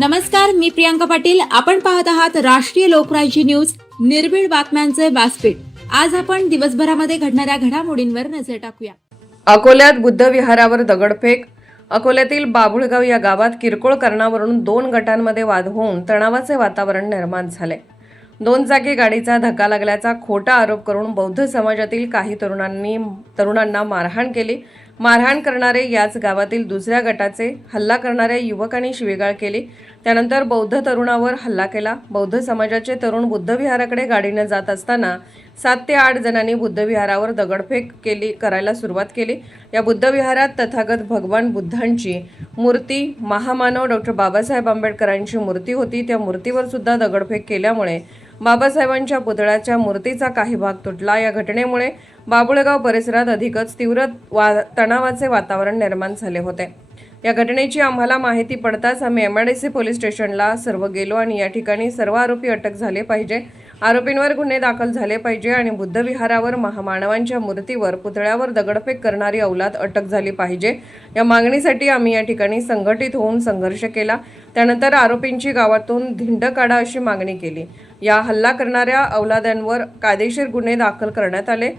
नमस्कार, मी प्रियांका पाटील. आपण पाहत आहात राष्ट्रीय लोकराज्य न्यूज, निर्भीड बातम्यांचे व्यासपीठ. आज आपण दिवसभरामध्ये घडणाऱ्या घडामोडींवर नजर टाकूया. अकोल्यात बुद्ध विहारावर दगडफेक. अकोल्यातील बाबुळगाव या गावात किरकोळ कारणावरून 2 गटांमध्ये वाद होऊन तणावाचे वातावरण निर्माण झाले. 2 जागी गाडीचा धक्का लागल्याचा खोटा आरोप करून बौद्ध समाजातील काही तरुणांना मारहाण केली. मारहाण करणारे याच गावातील दुसऱ्या गटाचे, हल्ला करणाऱ्या युवकांनी शिवीगाळ केली. त्यानंतर बौद्ध तरुणावर हल्ला केला. बौद्ध समाजाचे तरुण बुद्ध विहाराकडे गाडीने जात असताना 7 ते 8 जणांनी बुद्ध विहारावर दगडफेक करायला सुरुवात केली. या बुद्ध विहारात तथागत भगवान बुद्धांची मूर्ती, महामानव डॉक्टर बाबासाहेब आंबेडकरांची मूर्ती होती. त्या मूर्तीवर सुद्धा दगडफेक केल्यामुळे बाबासाहेबांच्या पुतळ्याच्या मूर्तीचा काही भाग तुटला. या घटनेमुळे बाबुळगाव परिसरात अधिकच तीव्र तणावाचे वातावरण निर्माण झाले होते. या घटनेची आम्हाला माहिती पडताच आम्ही MIDC पोलीस स्टेशनला सर्व गेलो आणि या ठिकाणी सर्व आरोपी अटक झाले पाहिजे, आरोपींवर गुन्हे दाखल झाले पाहिजे आणि बुद्ध विहारावर महामानवांच्या मूर्तीवर, पुतळ्यावर दगडफेक करणारी औलाद अटक झाली पाहिजे या मागणीसाठी आम्ही या ठिकाणी संघटित होऊन संघर्ष केला. त्यानंतर आरोपींची गावातून धिंड काढा अशी मागणी केली. या हल्ला करणाऱ्या औलादांवर कायदेशीर गुन्हे दाखल करण्यात आले.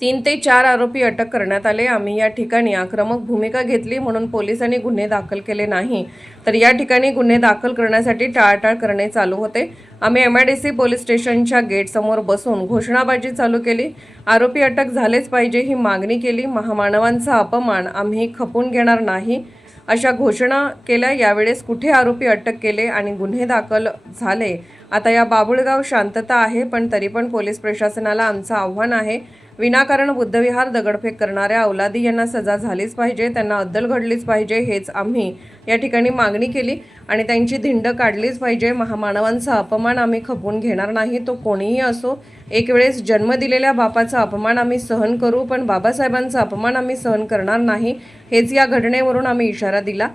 3 ते 4 आरोपी अटक करण्यात आले. आम्ही या ठिकाणी आक्रमक भूमिका घेतली म्हणून पोलिसांनी गुन्हे दाखल केले नाही, तर या ठिकाणी गुन्हे दाखल करण्यासाठी टाळाटाळ करणे चालू होते. आम्ही MIDC पोलीस स्टेशनच्या गेटसमोर बसून घोषणाबाजी चालू केली. आरोपी अटक झालेच पाहिजे ही मागणी केली. महामानवांचा अपमान आम्ही खपून घेणार नाही अशा घोषणा केल्या. यावेळेस कुठे आरोपी अटक केले आणि गुन्हे दाखल झाले. आता या बाबुळगाव शांतता आहे, पण तरी पण पोलीस प्रशासनाला आमचं आव्हान आहे. विनाकारण बुद्धविहार दगडफेक करणाऱ्या औलादी यांना सजा झालीच पाहिजे, त्यांना अद्दल घडलीच पाहिजे, हेच आम्ही या ठिकाणी मागणी केली आणि त्यांची धिंड काढलीच पाहिजे. महामानवांचा अपमान आम्ही खपवून घेणार नाही, तो कोणीही असो. एक वेळेस जन्म दिलेल्या बापाचा अपमान आम्ही सहन करू, पण बाबासाहेबांचा अपमान आम्ही सहन करणार नाही, हेच या घटनेवरून आम्ही इशारा दिला.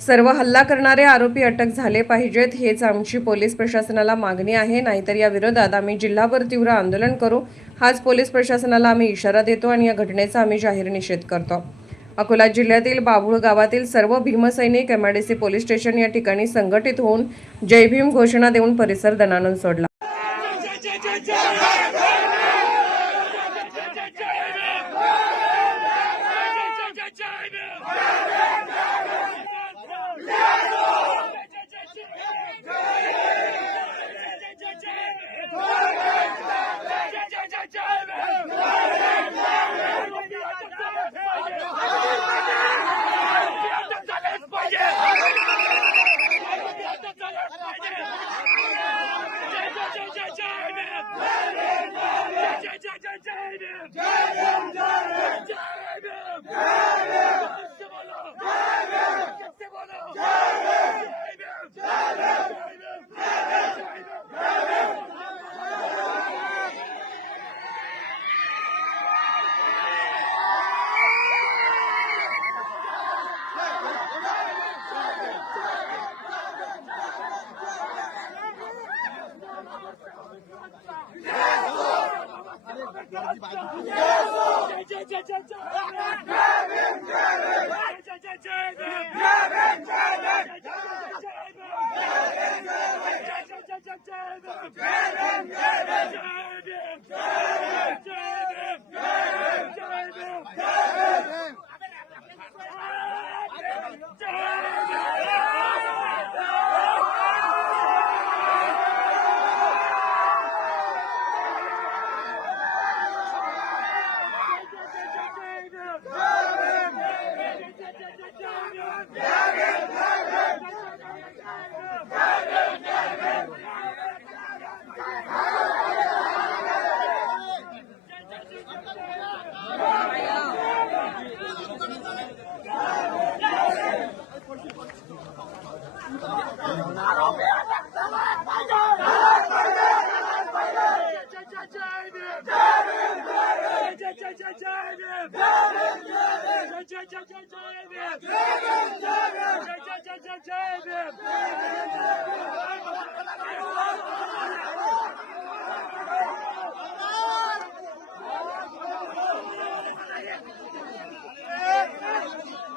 सर्व हल्ला करणारे आरोपी अटक झाले पाहिजेत, हेच आमची पोलीस प्रशासनाला मागणी आहे. नाहीतर या विरोधात आम्ही जिल्हाभर तीव्र आंदोलन करू, हाच पोलीस प्रशासनाला आम्ही इशारा देतो आणि या घटनेचा आम्ही जाहीर निषेध करतो. अकोला जिल्ह्यातील बाबुळ गावातील सर्व भीमसैनिक MIDC पोलीस स्टेशन या ठिकाणी संघटित होऊन जय भीम घोषणा देऊन परिसर दणाणून सोडला.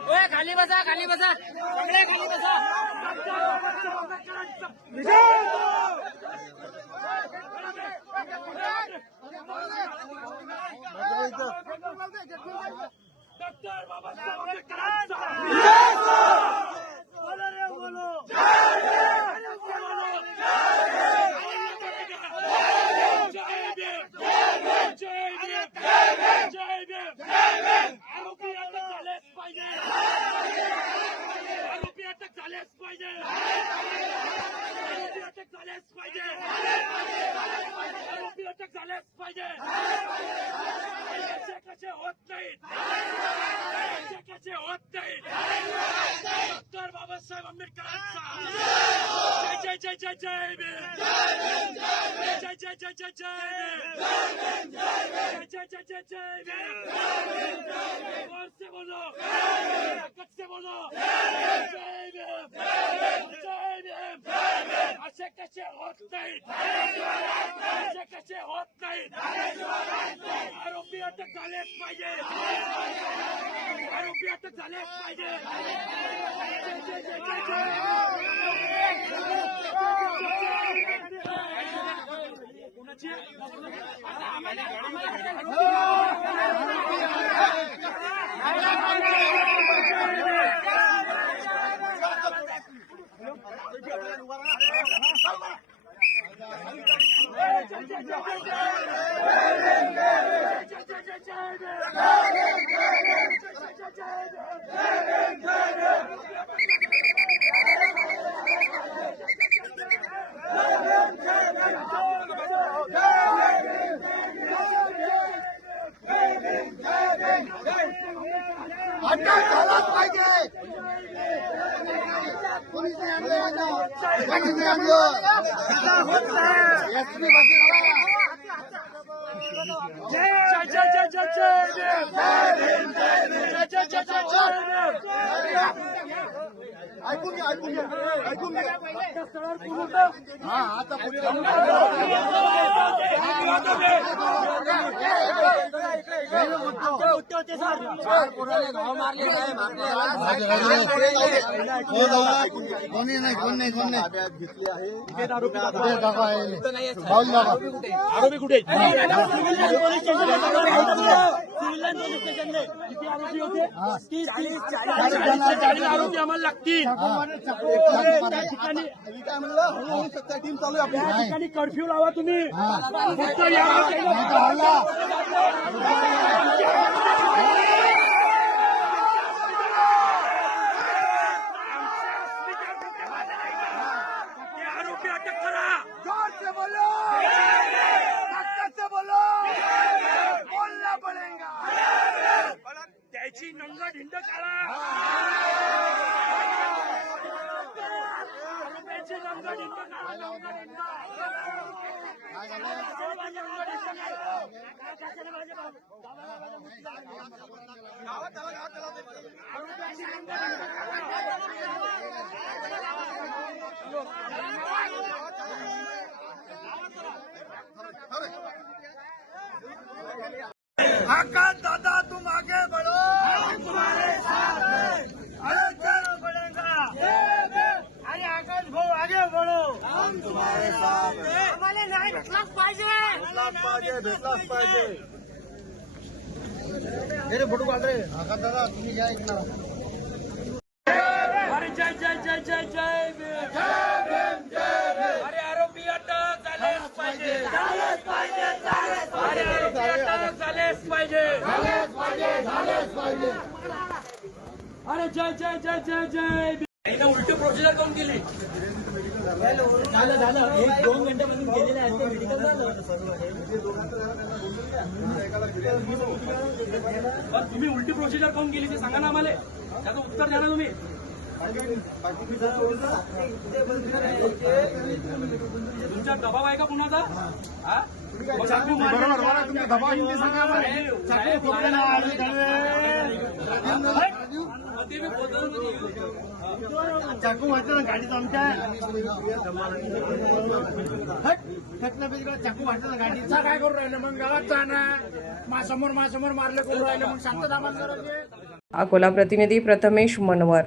ओए खाली बसा सगळे खाली बसा डॉक्टर बाबासाहेब आंबेडकरांचा बोलो रे बोलो आरोपी अटक झालेच पाहिजे आरोपी अटक झालेच पाहिजे आरोपी अटक झालेच पाहिजे आरोपी अटक झालेच पाहिजे असे कसे होत नाहीत असे कसे होत नाहीत डॉक्टर बाबासाहेब आंबेडकरांचा जय जय जय जय भीम जय जय जय जय जय भीम जय जय जय जय भीम जोर से बोलो ताकत से बोलो जय भीम असे कसे होत नाहीत असे कसे होत नाहीत आरोपी अटक झालेच पाहिजे आरोपी अटक झालेच पाहिजे जय जय जय कोणाची अटक झालाच पाहिजे पोलिसांनी आणलं पोलिसांनी आणलं एसपी जय जय जय जय जय जय जय ऐकून घ्या हा आता कोणी नाही घेतली आहे आरोपी कुठे आरोपी आम्हाला लागतील त्या टीम चालू आहे आपली ठिकाणी कर्फ्यू लावा तुम्ही आरोपी अटक करा जोर से बोलो ताकत से बोलो बोलना पड़ेगा त्याची नंगा ढिंड काढा आरोपीची नंगा ढिंड काढा नंगा ढिंड आकाश दादा तुम आगे बढ़ो हम तुम्हारे साथ हैं अरे चलो बढ़ेगा अरे आकाश भाऊ आगे बढ़ो हम तुम्हारे साथ हैं आम्हाला न्याय भेटलाच पाहिजे भेटलाच पाहिजे अरे फोटो काढ रे आकाश दादा तुम्ही या इकडं अरे जय जय जय जय जय भीम अरे आरोपी अटक झालेच पाहिजे अरे आरोपी अटक झालेच पाहिजे अरे जय जय जय जय जय भीम उलटी प्रोसिजर कोण केली झालं 1-2 घंट्यापासून गेलेले आहेत ते मेडिकल झालं पण तुम्ही उलटी प्रोसिजर कोण केली ते सांगा ना आम्हाला त्याचं उत्तर द्या ना तुम्ही तुमचा दबाव आहे का कुणाचा हा? चाकू बरोबर तुमचा दबाव हिंदी सांगा ते मी बोलतो चाकू वाटलं ना गाडीचं आमच्या चाकू वाटलं ना गाडीचा काय करू राहिलं मग गावात जाणार समोर मारले करू राहिलं मग शांत दामान अकोला प्रतिनिधी प्रथमेश मनवर.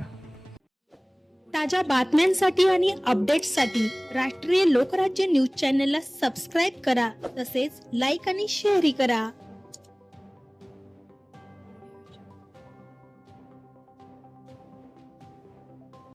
ताज्या बातम्यांसाठी आणि अपडेट्ससाठी राष्ट्रीय लोकराज्य न्यूज चॅनलला सबस्क्राईब करा, तसेच लाईक आणि शेअरही करा.